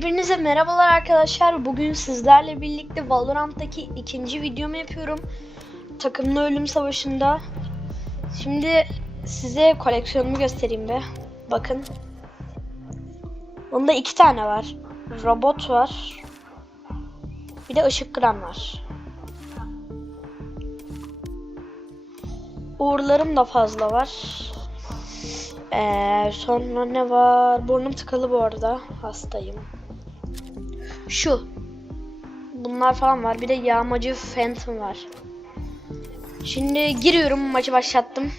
Hepinize merhabalar arkadaşlar. Bugün sizlerle birlikte Valorant'taki ikinci videomu yapıyorum. Takımlı ölüm savaşında. Şimdi size koleksiyonumu göstereyim be. Bakın. Bunda iki tane var. Robot var. Bir de ışık kıran var. Uğurlarım da fazla var. Ee, sonra ne var? Burnum tıkalı bu arada. Hastayım. Şu. Bunlar falan var. Bir de yağmacı Phantom var. Şimdi giriyorum. Maçı başlattım.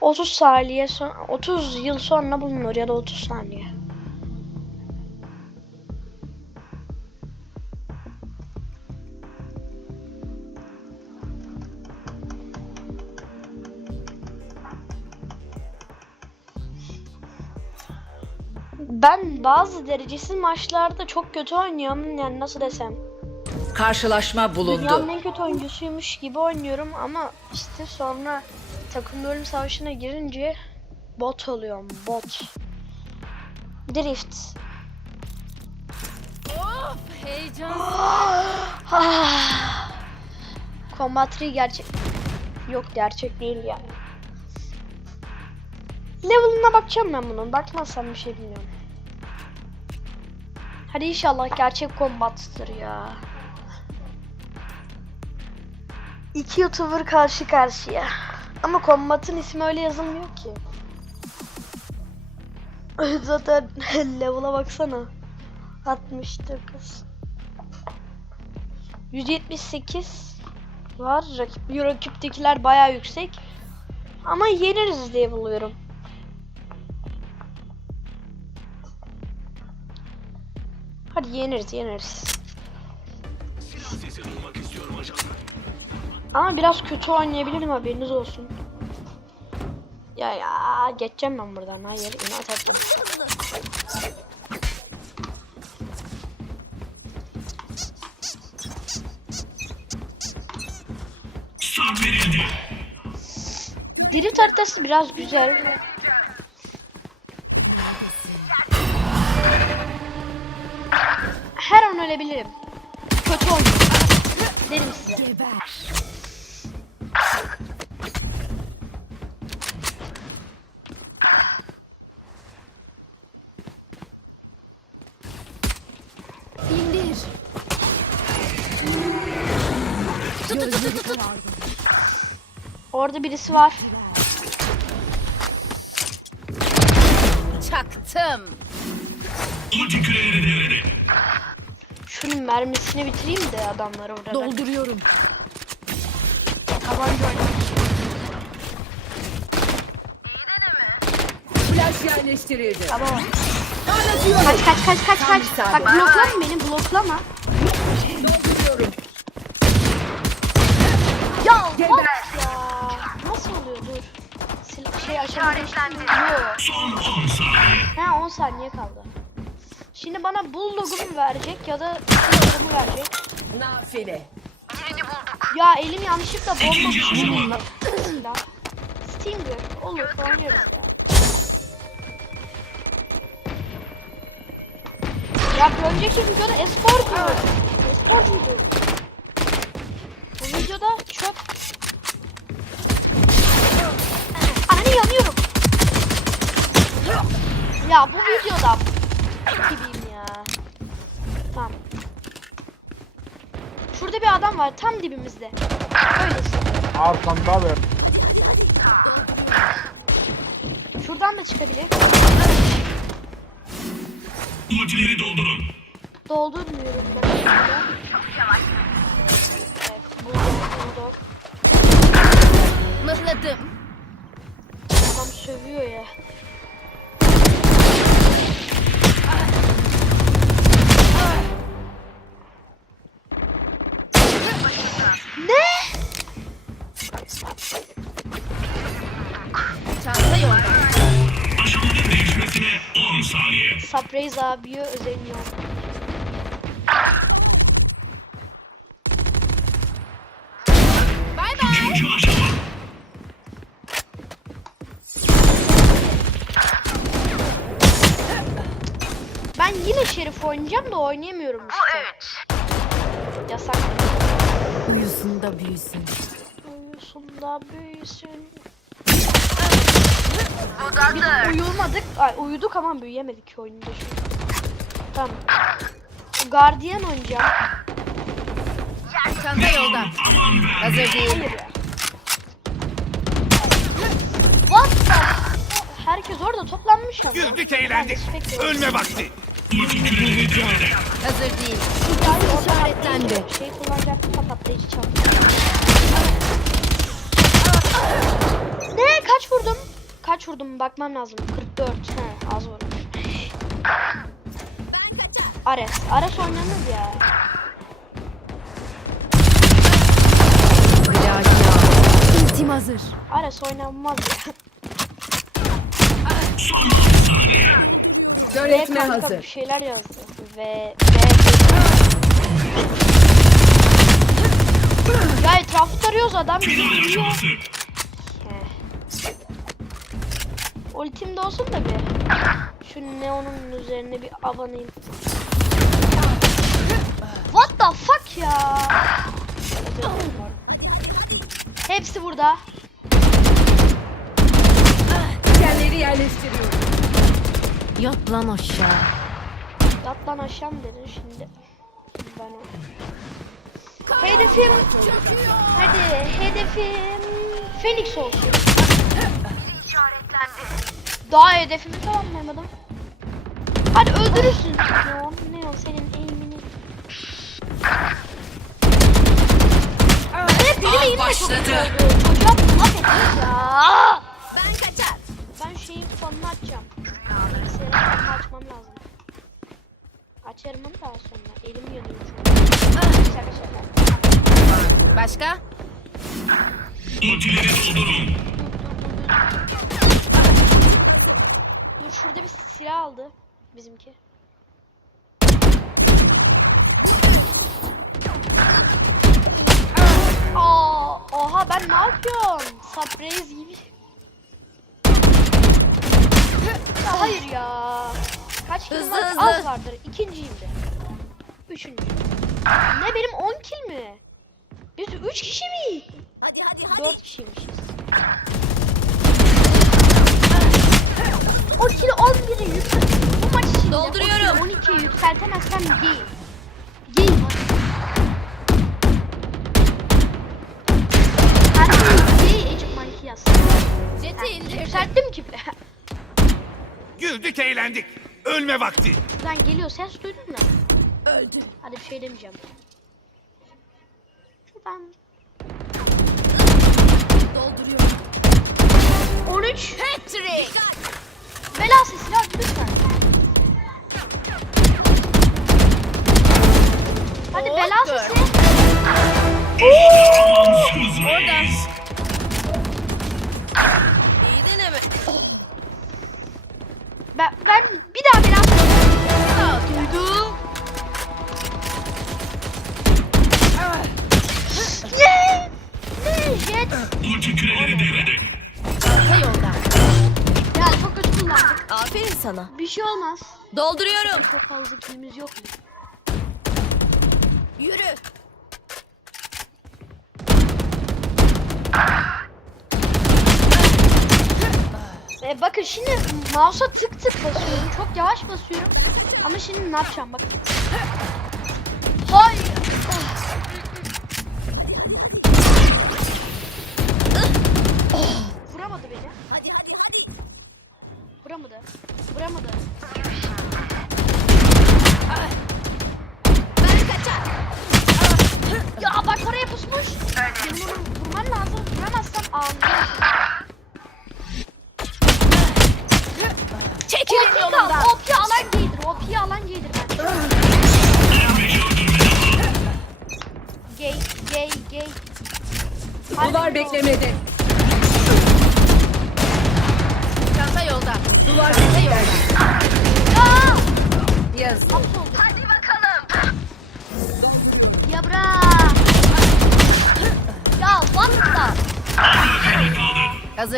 30 saniye son 30 yıl sonra bulunur ya da 30 saniye. Ben bazı derecesiz maçlarda çok kötü oynuyorum. Yani nasıl desem. Karşılaşma Dünyanın bulundu. en kötü oyuncusuymuş gibi oynuyorum ama işte sonra takımlı ölüm savaşına girince bot oluyorum. Bot. Drift. Heyecan. Ah. Combat 3 gerçek. Yok gerçek değil yani. Level'ına bakacağım ben bunun. Bakmazsam bir şey bilmiyorum. Hadi inşallah gerçek combat'tır ya. İki YouTuber karşı karşıya. Ama combat'ın ismi öyle yazılmıyor ki. Zaten level'a baksana. 69. 178 var. Rakip, rakiptekiler bayağı yüksek. Ama yeneriz diye buluyorum. Hadi yeneriz yeneriz. Ama biraz kötü oynayabilirim haberiniz olsun. Ya ya geçeceğim ben buradan. Hayır inat ettim. Drift haritası biraz güzel. Ölebilirim. Kötü oyun. Derim size. İndir. Orada birisi var. Çaktım. Şunun mermisini bitireyim de adamları orada. Dolduruyorum. Tabanca oynamak Flash yerleştirildi. Tamam. Kaç kaç kaç kaç kaç. Bak bloklama beni bloklama. Dolduruyorum. Ya Geber. ya. Nasıl oluyor dur. Sil şey 10 saniye. Ha 10 saniye kaldı. Şimdi bana bulldogumu verecek ya da silahımı verecek. Nafile. Ya elim yanlışlıkla bomba İkinci aşama. düşürdü. Silah. Stinger olur oynarız ya. Ya bir önceki videoda esporcu. Esporcuydu. Bu videoda çöp. Ananı yanıyorum. Ya bu videoda gibiyim ya. Tamam. Şurada bir adam var tam dibimizde. Öylesin. Arkamda ver. Şuradan da çıkabilir. Ultileri doldurun. Doldurmuyorum ben şöyle. Evet, bulldog, bulldog. Mıhladım. Adam sövüyor ya. Çanta yolda. Aşamanın değişmesine 10 saniye. Sapraze abiye özeniyorum. Bay bay. Aşama. Ben yine Şerif oynayacağım da oynayamıyorum işte. Yasak. Uyusun da büyüsün. Da büyüsün. Biz uyumadık. Ay, uyuduk ama büyüyemedik oyunda şimdi. Tamam. Guardian oynayacağım. Çanta yolda. Hazır değil. Hayır ya. What the? Herkes orada toplanmış ama. Güldük eğlendik. Ölme vakti. Hazır değil. Orada işaretlendi. Şey kullanacaktım da patlayıcı çaldı. Kaç vurdum? Kaç vurdum? Bakmam lazım. 44. He, az vurdum. Ares. Ares oynanır ya. Ultim hazır. Ares oynanmaz ya. Son 10 saniye. Ve Göletme kanka hazır. bir şeyler yazdı. Ve... Ve... Ya etrafı tarıyoruz adam bizi vuruyor. Ultim de olsun da bir. Şu neonun üzerine bir abanayım. What the fuck ya? Hepsi burada. Dikenleri yerleştiriyorum. Yat lan aşağı. Yat lan aşağı mı dedin şimdi? Ben o. Hedefim... Hadi hedefim... Phoenix olsun. Daha hedefimi tamamlayamadım. Hadi öldürürsün. Neon, Neon senin eğimini. Ve benim eğimim de çok güzel oldu. Hocam mahvettiniz ya. Ben kaçar. Ben şeyin fonunu açacağım. Bilgisayarın fonunu açmam lazım. Açarım onu daha sonra. Elim yanıyor şu an. Şaka şaka. Başka? Ultileri doldurun. Dur şurada bir silah aldı bizimki. Aa, oha ben ne yapıyorum? Surprise gibi. Hayır ya. Kaç Hızlı, var? hızlı. Az vardır. İkinciyim de. Üçüncü. Ne benim 10 kill mi? Biz 3 kişi mi? Hadi hadi hadi. 4 kişiymişiz. O kilo 11'e yüksel. Bu maç içinde Dolduruyorum. 12'ye yükseltemezsem değil. Değil. Herkes değil Ecik Manki yazsın. Jeti indir. Yükselttim ki bile. Güldük eğlendik. Ölme vakti. Şuradan geliyor ses duydun mu? Öldü. Hadi bir şey demeyeceğim. Şuradan. Dolduruyorum. 13. Patrick. Bela sesi lan lütfen. Hadi bela Dur. sesi. Dolduruyorum. Çok fazla kilimiz yok mu? Yürü. E, bakın şimdi mouse'a tık tık basıyorum. Çok yavaş basıyorum. Ama şimdi ne yapacağım bakın. Hayır. Vuramadı beni. Hadi hadi. Vuramadı. Vuramadı.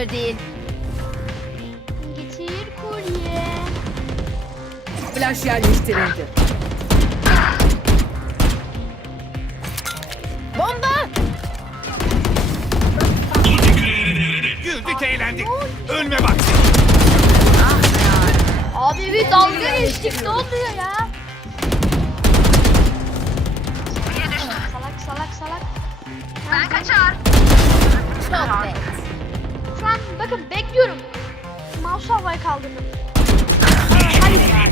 Hazır değil. Getir kurye. Flash yerleştirildi. Bomba! Ulti küreleri devrede. Güldük eğlendik. Ölme vakti. Abi bir dalga geçtik ne oluyor ya? Salak salak salak. Ben kaçar. Çok be. Şu an bakın bekliyorum. Mouse'u havaya kaldırdım.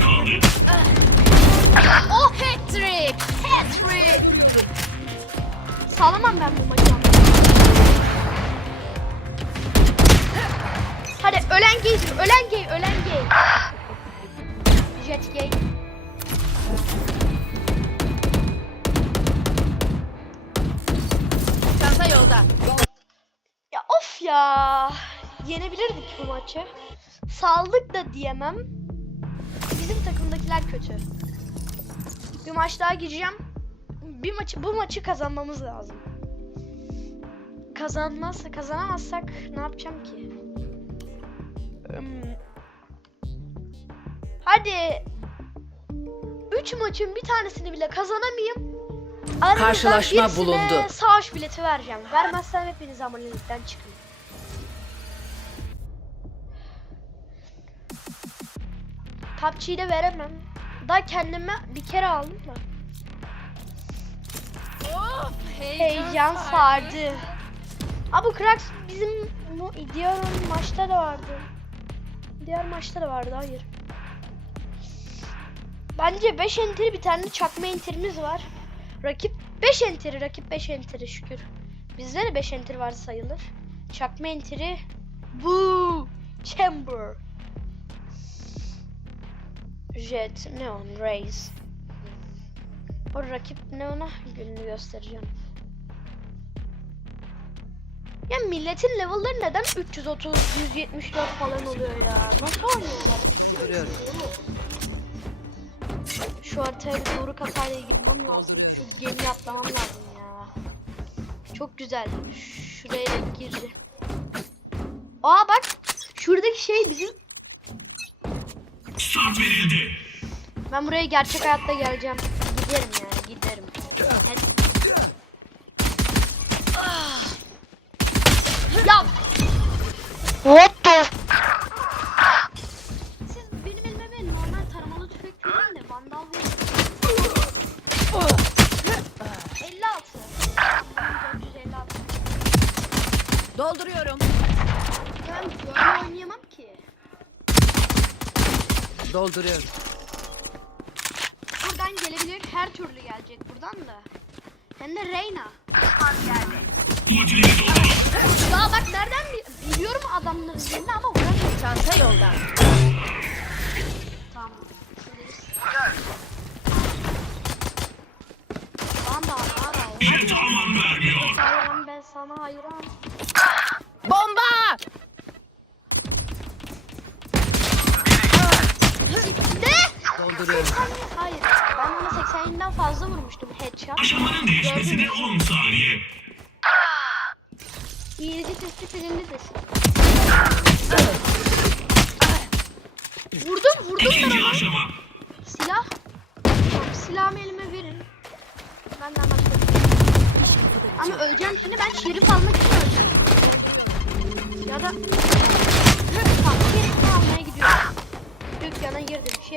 Kaldı. Oh Patrick! Patrick. Sağlamam ben bu maçı. Hadi ölen gaysin, ölen gay, ölen gay. Jet gay. Ya. Yenebilirdik bu maçı. Saldık da diyemem. Bizim takımdakiler kötü. Bir maç daha gireceğim. Bir maçı bu maçı kazanmamız lazım. Kazanmaz, kazanamazsak ne yapacağım ki? Hmm. Hadi. Üç maçın bir tanesini bile kazanamayayım. Aranızdan Karşılaşma birisine bulundu. Savaş bileti vereceğim. Vermezsem hepiniz abonelikten çıkın. PUBG'yi de veremem. Daha kendime bir kere aldım da. Of! Heyecan sardı. Aa bu Krax bizim bu diğer maçta da vardı. Diğer maçta da vardı hayır. Bence 5 enter bir tane çakma enterimiz var. Rakip 5 enteri, rakip 5 enteri şükür. Bizde de 5 enter var sayılır. Çakma enteri bu Chamber. Jet, Neon, Raze. O rakip Neon'a gününü göstereceğim. Ya milletin level'ları neden 330, 174 falan oluyor ya? Nasıl oynuyorlar? Görüyorum. Şu haritaya doğru kasayla girmem lazım. Şu gemiyi atlamam lazım ya. Çok güzel. Şuraya girdi. Aa bak. Şuradaki şey bizim. Start verildi. Ben buraya gerçek hayatta geleceğim. Giderim yani giderim. Evet. Ya. What Dolduruyorum. Buradan gelebilir, her türlü gelecek buradan da. Hem de Reyna. Ya bak nereden bi- biliyorum adamların yerini ama vuramıyorum. Çanta yolda. Tamam. Tamam da ara. Jet aman vermiyor. Ben sana hayran. Bomba! Ne? Dolduruyorum. Hayır. Ben ona 80'den fazla vurmuştum headshot. Aşamanın değişmesine 10 saniye. İyice testi filinlidir. Vurdum vurdum ben İkinci ona. aşama. Silah. Tamam, silahımı elime verin. Benden başka bir şey. Ama öleceğim şimdi ben şerif almak için öleceğim. Ya da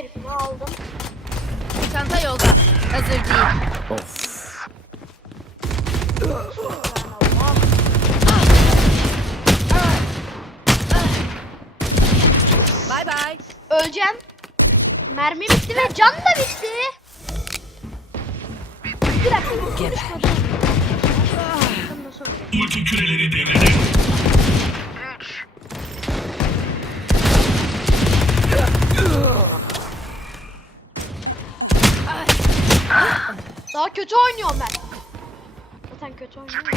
girdim şerifimi aldım. Çanta yolda. Hazır değil. Allah. Bay bay. Öleceğim. Mermi bitti ve can da bitti. Bir dakika. sonra. Ulti küreleri devrede. Daha kötü oynuyorum ben. Zaten kötü oynuyorum.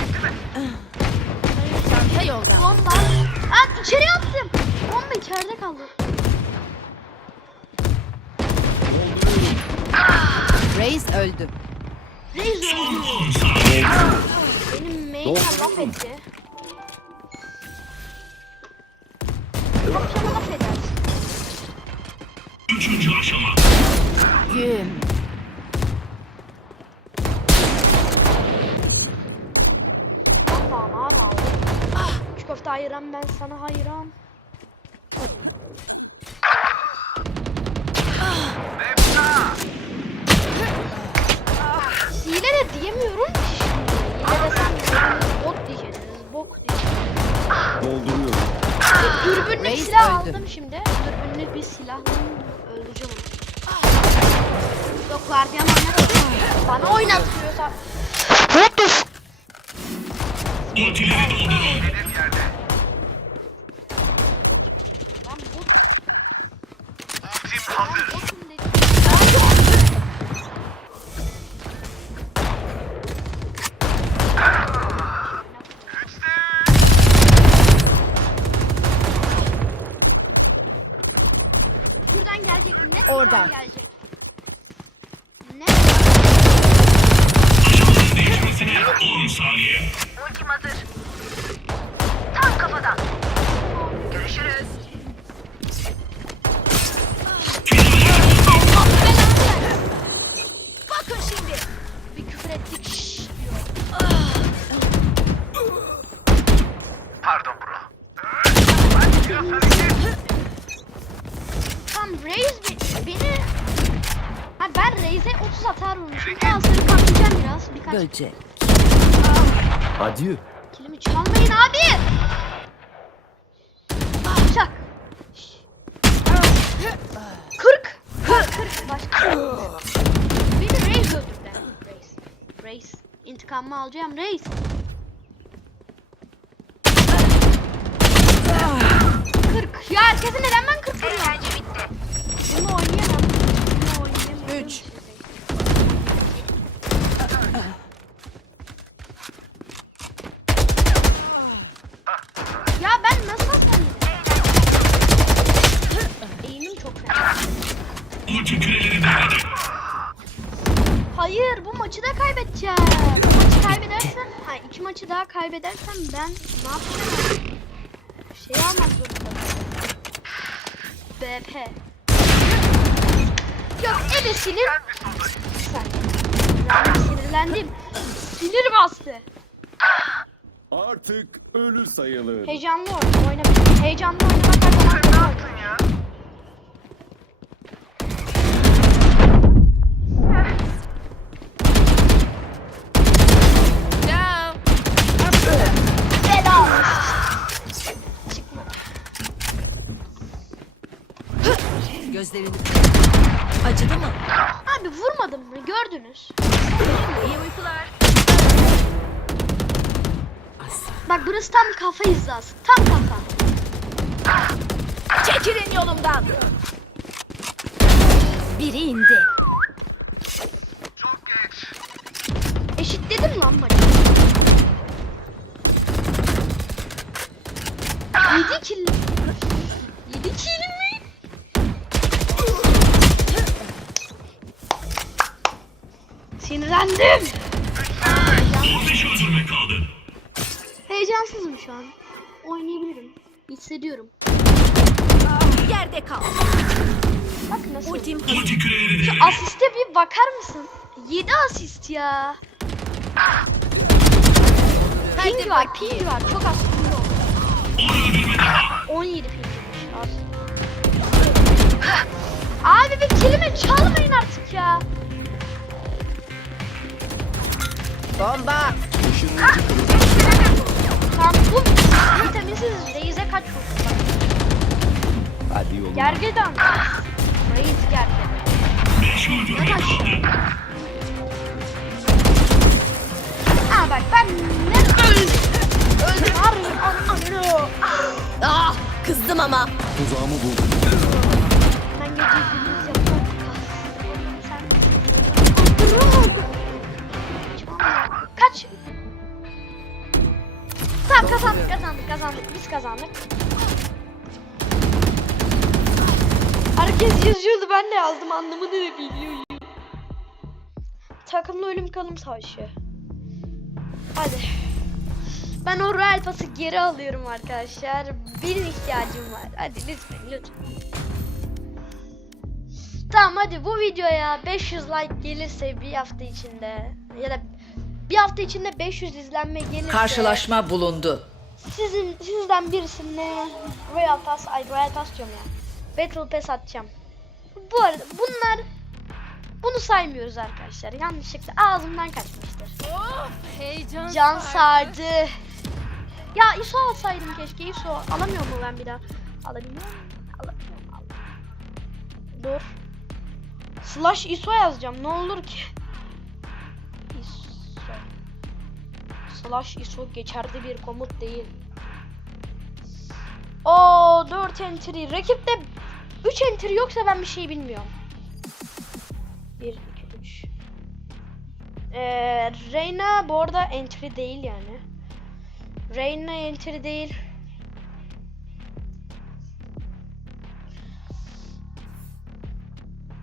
Çanta yolda. Bomba. Aa içeri attım. Bomba içeride kaldı. Reis öldü. Reis öldü. 10 saniye. Benim main'e laf etti. Akşama laf eder. Üçüncü aşama. Güm. Allah'ım ağır aldım. Ah, üç köfte hayran ben sana hayran. Hile de diyemiyorum ki şimdi. Hile desem bot diyeceksiniz. Bok diyeceksiniz. Dolduruyorum. Dürbünlük Reis silah öldü. aldım şimdi. Dürbünlük bir silahla öldüreceğim onu. Yok gardiyan oynatmıyor. Bana oynatmıyorsa. What the f- Ultileri doldurun. Net Böcek. Adieu. kilimi çalmayın abi. Ah, Çak. Şş. 40. 40. 40. Başka. Beni Reis öldürdü. Reis. Reis. İntikamımı alacağım Reis. Kırk. Ya herkese neden ben 40 vuruyorum? Bunu oynayamam. Bunu oynayamam. Üç. Kaybedersem ben ne yapacağım? Şey almak zorundayım. BP. Yok ebe sinir. Bir saniye. Ben sinirlendim. Sinir bastı. Artık ölü sayılır. Heyecanlı oyna, oynamak. Heyecanlı oynamak her zaman kolay. Ciao. Gözlerini Acıdı mı? Abi vurmadım mı? Gördünüz. İyi uykular. Bak burası tam kafa hizası. Tam kafa. Çekilin yolumdan. Biri indi. Sinirlendim. 15 öldürme kaldı. Heyecansızım şu an. Oynayabilirim. Hissediyorum. Yerde kal. Bak nasıl. Ultim Ulti devrede. Asiste bir bakar mısın? 7 asist ya. Ping var, ping var. Çok az ping oldu. 10 öldürme daha. 17 pingmiş. Az. Abi bir kelime çalmayın artık ya. Bomba. Işınlayıcı kılıç. Tamam bu vitaminsiz Reis'e kaç vurdu? Bak, Hadi yoluna. Gergedan. Reis gergedan. 5 öldürme kaldı. Aa bak ben ne öldüm. Öldüm harbi. An- ananı. Ah, kızdım ama. Tuzağımı buldum. Ben gece kazandık biz kazandık. Herkes yazıyordu ben de yazdım anlamını da biliyorum. Takımlı ölüm kalım savaşı. Hadi. Ben o Royal Pass'ı geri alıyorum arkadaşlar. Benim ihtiyacım var. Hadi lütfen lütfen. Tamam hadi bu videoya 500 like gelirse bir hafta içinde ya da bir hafta içinde 500 izlenme gelirse Karşılaşma bulundu. Sizin sizden birisine Royal Pass ay Royal Pass diyorum ya. Battle Pass atacağım. Bu arada bunlar bunu saymıyoruz arkadaşlar. Yanlışlıkla ağzımdan kaçmıştır. Heyecan. Can sardı. Ya ISO alsaydım keşke. ISO alamıyor mu ben bir daha? Alabiliyor muyum? Alamıyorum. Al. Dur. Slash ISO yazacağım. Ne olur ki? Slash ISO geçerli bir komut değil. O 4 entry. Rakipte 3 entry yoksa ben bir şey bilmiyorum. 1 2 3 ee, Reyna bu arada entry değil yani. Reyna entry değil.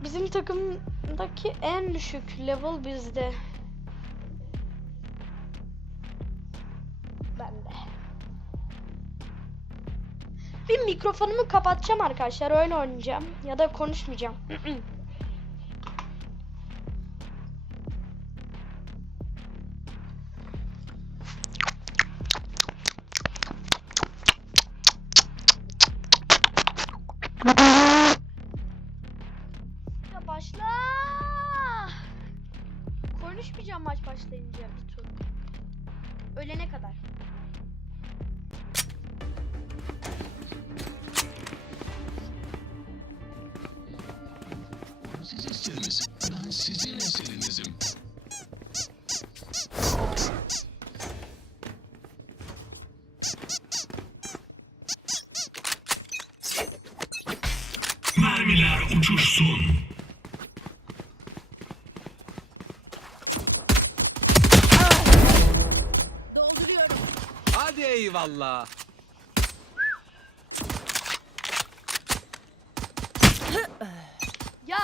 Bizim takımdaki en düşük level bizde. Bir mikrofonumu kapatacağım arkadaşlar öyle oynayacağım ya da konuşmayacağım. Ya başla. Konuşmayacağım maç başlayınca bir tur. Eyvallah. Ya?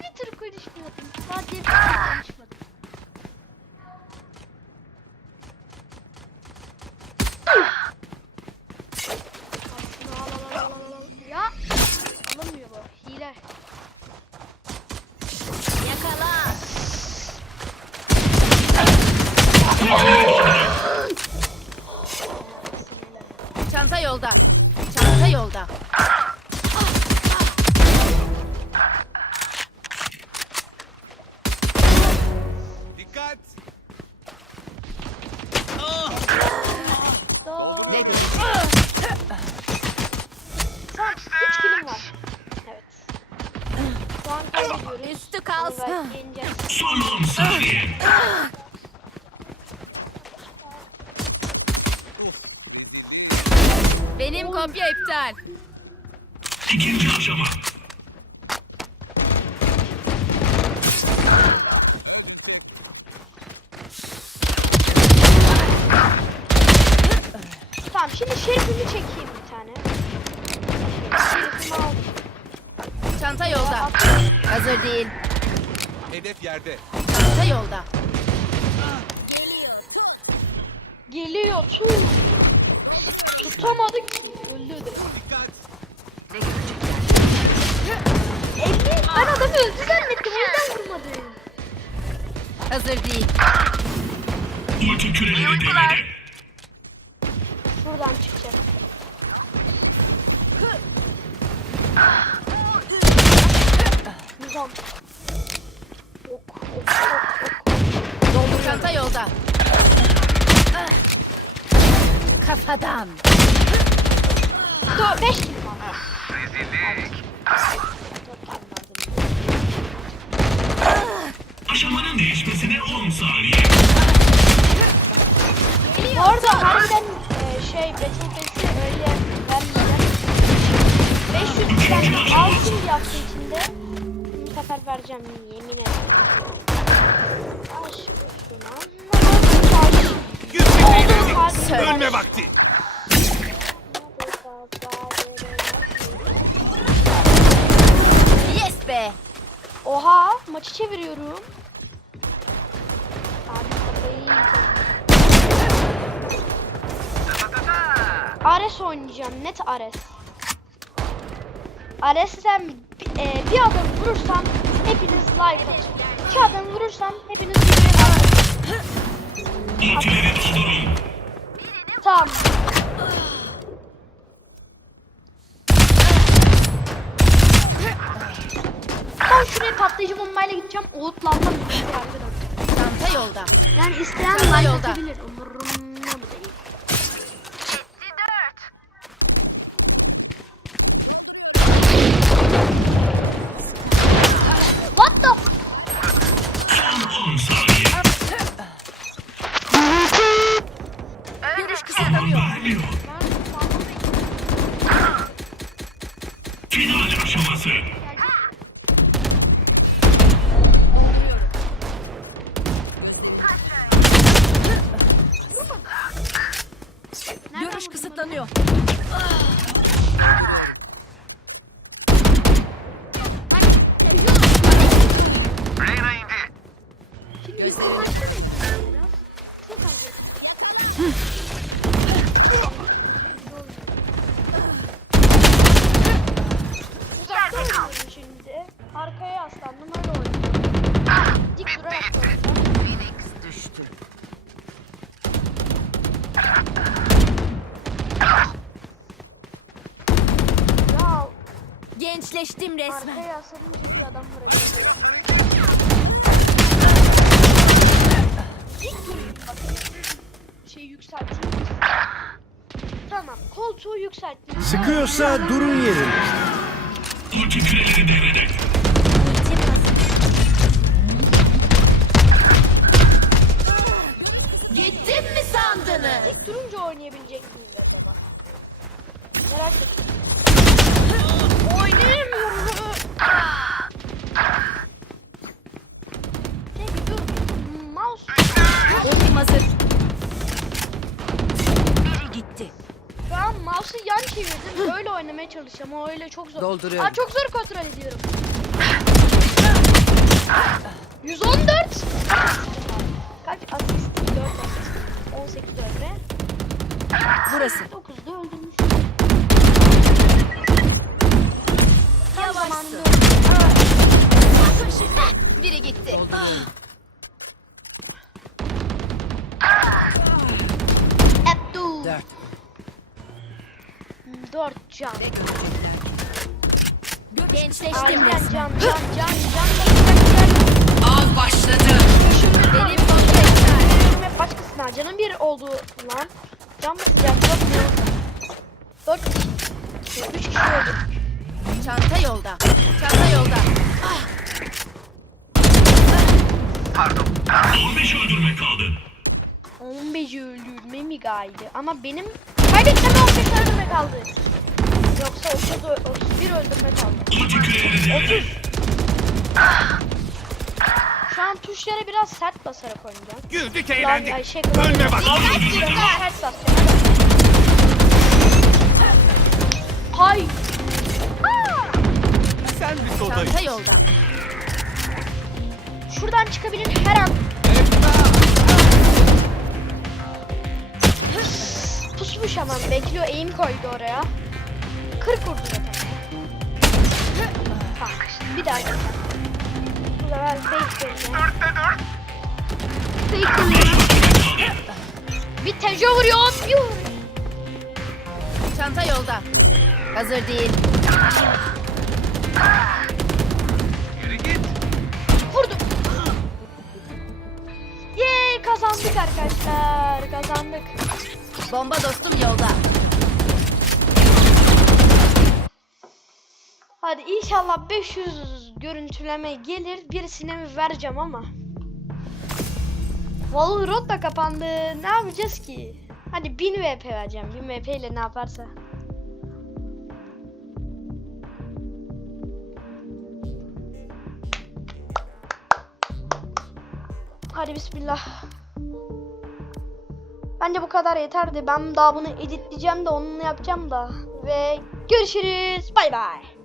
Bir tur konuşmuyordum. Sadece bir Tamam şimdi şerifimi çekeyim bir tane. Şerifimi al. Çanta yolda. Hazır değil. Hedef yerde. Çanta yolda. Geliyor tut. Tutamadık öldü zannettim. O yüzden vurmadım. Hazır değil. Ulti küreleri devrede. Şuradan çıkacak. Nizam. Ok, ok, ok, ok. Doldur çanta yolda. Kafadan. Dö- beş kilim var. Dört kilim vardı. Aşamanın değişmesine 10 saniye. Bu arada harbiden e, şey Battle Pass'i öyle vermeyeceğim. 500 tane alsın bir hafta içinde. Bu sefer vereceğim yemin ederim. Aşk olsun Ölme vakti. Yes be. Oha maçı çeviriyorum. Ares oynayacağım net Ares. Ares'ten bir, e, bir adım vurursam hepiniz like atın. İki adım vurursam hepiniz like atın. Tamam. Ben şuraya patlayıcı bombayla gideceğim. Oğutlanmam. Çanta yolda. Yani isteyen like yolda. atabilir. Umurumda resmen. arkaya yaslanınca bir adam bakayım. Şey yükselteyim. Tamam koltuğu yükselttim. Sıkıyorsa durun çalışacağım. O öyle çok zor. Dolduruyorum. Aa, çok zor kontrol ediyorum. 114. Kaç asist? 4 asist. 18 dövme. Burası. Lan. Can basacağım? 4 kişi. 3 kişi öldü. Çanta yolda. Çanta yolda. 15 öldürme kaldı. 15'i öldürme mi gaydı? Ama benim kaybetsem 15 öldürme kaldı. Yoksa 30, ö- 31 öldürme kaldı. Ulti küreleri devrede. Şu an tuşlara biraz sert basarak oynayacağım. Güldük eğlendik. ay şey, Ölme. Biraz sert basacağım. Hay. Sen bir soda Çanta iç. yolda. Şuradan çıkabilirim her an. Pusmuş ama bekliyor eğim koydu oraya. 40 vurdu zaten. Bak bir daha Bu sefer fake dönüyor. Fake dönüyor. Bir tejo vuruyor. Vuruyor. Çanta yolda. Hazır değil. Yürü git. Vurdum. Yeee kazandık arkadaşlar. Kazandık. Bomba dostum yolda. Hadi inşallah 500 görüntüleme gelir. Birisine mi vereceğim ama. Valorant da kapandı. Ne yapacağız ki? Hadi 1000 VP vereceğim. 1000 VP ile ne yaparsa. Hadi bismillah. Bence bu kadar yeterdi. Ben daha bunu editleyeceğim de onunla yapacağım da. Ve görüşürüz. Bay bay.